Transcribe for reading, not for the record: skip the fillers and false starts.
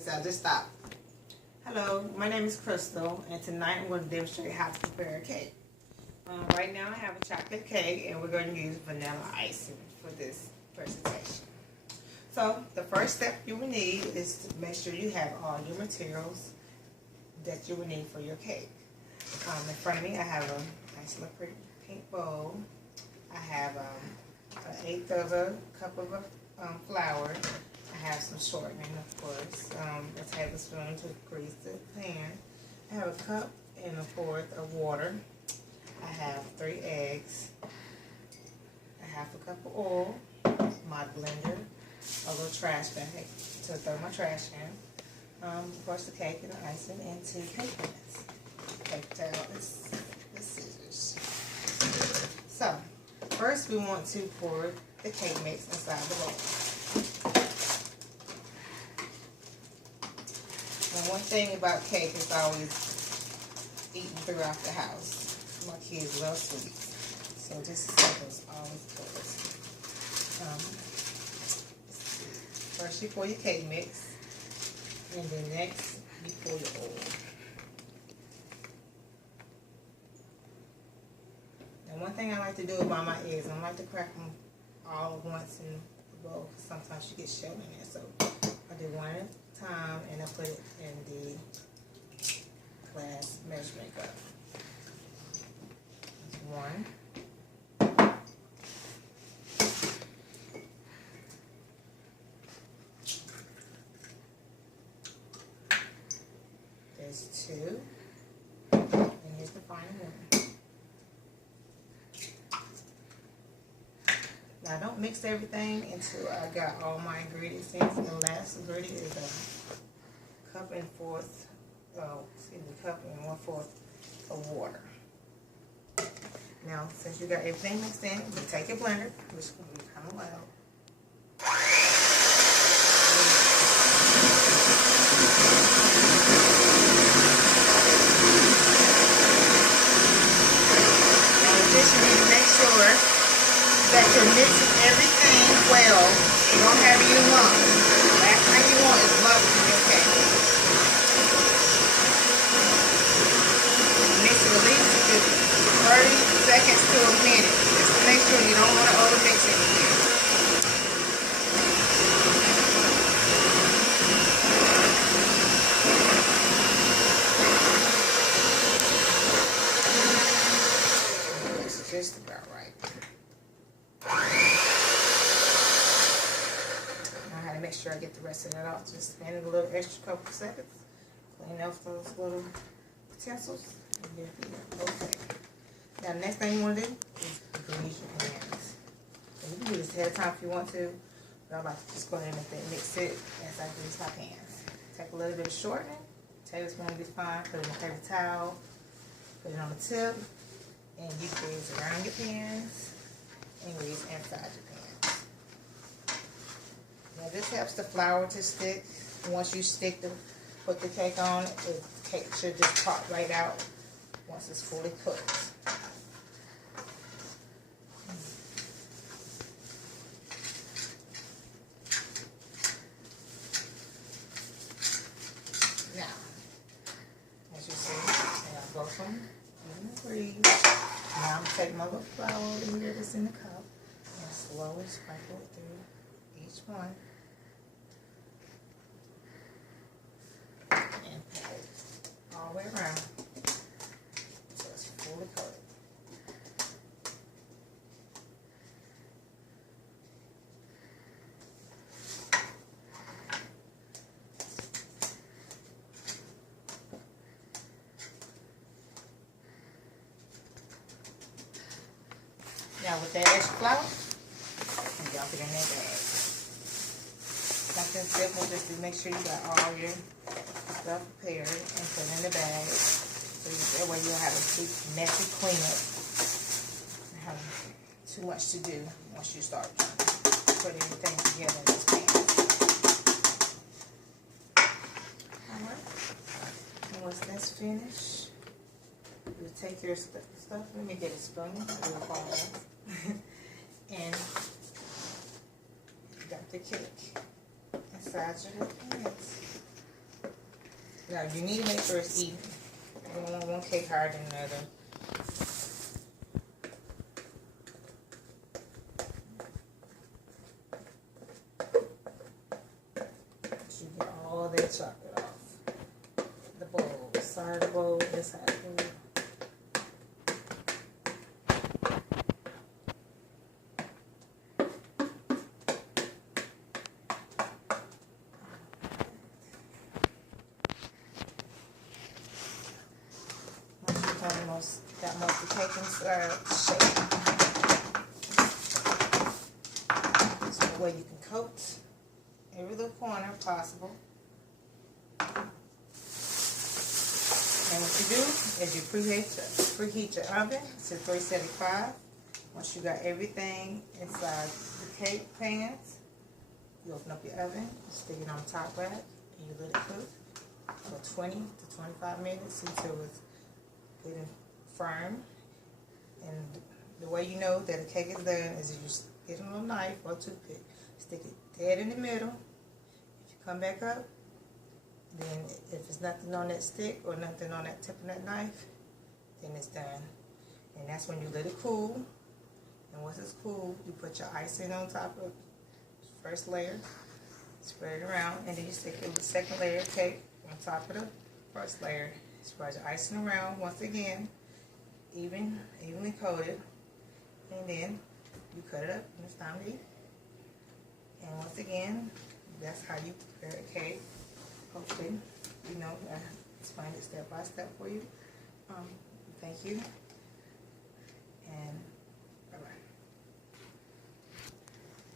So I just stopped. Hello, my name is Crystal, and tonight I'm going to demonstrate how to prepare a cake. Right now I have a chocolate cake, and we're going to use vanilla icing for this presentation. So the first step you will need is to make sure you have all your materials that you will need for your cake. In front of me I have a nice little pretty pink bowl. I have an eighth of a cup of flour. I have some shortening, of course, a tablespoon to grease the pan. I have a cup and a fourth of water. I have 3 eggs, a half a cup of oil, my blender, a little trash bag to throw my trash in, of course the cake and the icing, and 2 cake pans. Cake towel, the scissors. So, first we want to pour the cake mix inside the bowl. And one thing about cake is always eating throughout the house. My kids love sweets, so this is always good. First you pour your cake mix, and then next you pour your oil. And one thing I like to do about my eggs, I like to crack them all at once in the bowl, because sometimes you get shell in there. So I do one at a time, and I put it in the glass measuring cup. That's 1. There's 2. And here's the final one. Now don't mix everything until I got all my ingredients in. The last ingredient is a cup and 1/4 of water. Now, since you got everything mixed in, you take your blender, which is going to be kind of loud. Now, with this, you need to make sure that you're mixing everything well. You don't have any lumps. The last thing you want is lumps in your cake. Mix it at least 30 seconds to a minute, just to make sure you don't want to overmix it again. This is just about right. Now how to make sure I get the rest of that off. Just spend a little extra couple of seconds. Clean off those little utensils. And you'll be okay. Now, the next thing you want to do is grease your pans. And you can do this ahead of time if you want to, but I like to just go ahead and mix it as I grease my pans. Take a little bit of shortening, tablespoon will be fine, put it in a paper towel, put it on the tip, and you grease around your pans and grease inside your pans. Now, this helps the flour to stick. Once you put the cake on, the cake should just pop right out once it's fully cooked. Now, as you see, I go from even the grease. Now I'm taking my little flour over here that's in the cup and slowly sprinkle it through each one. And pat it all the way around so it's fully coated. Now with that extra flour, you dump it in that bag. Something simple, just to make sure you got all your stuff prepared and put it in the bag. So that way you'll have a big messy cleanup. You have too much to do once you start putting everything together in this pan. Alright. And once that's finished, you take your stuff. Let me get a spoon. I do apologize. And dump the cake inside your pans. Now, you need to make sure it's even. You don't want one cake higher than another. You get all that chocolate off the bowl. Side of the bowl, inside the bowl. Got most of the cake inside shape. So the way you can coat every little corner possible. And what you do is you preheat your oven to 375. Once you got everything inside the cake pans, you open up your oven, you stick it on the top rack, and you let it cook for 20 to 25 minutes until it's getting firm. And the way you know that a cake is done is you just get a little knife or a toothpick, stick it dead in the middle. If you come back up, then if there's nothing on that stick or nothing on that tip of that knife, then it's done. And that's when you let it cool. And once it's cool, you put your icing on top of the first layer, spread it around, and then you stick the second layer of cake on top of the first layer. Spread your icing around once again, evenly coated, and then you cut it up when it's time to eat. And once again, that's how you prepare a cake. Hopefully, you know, I explained it step by step for you. Thank you. And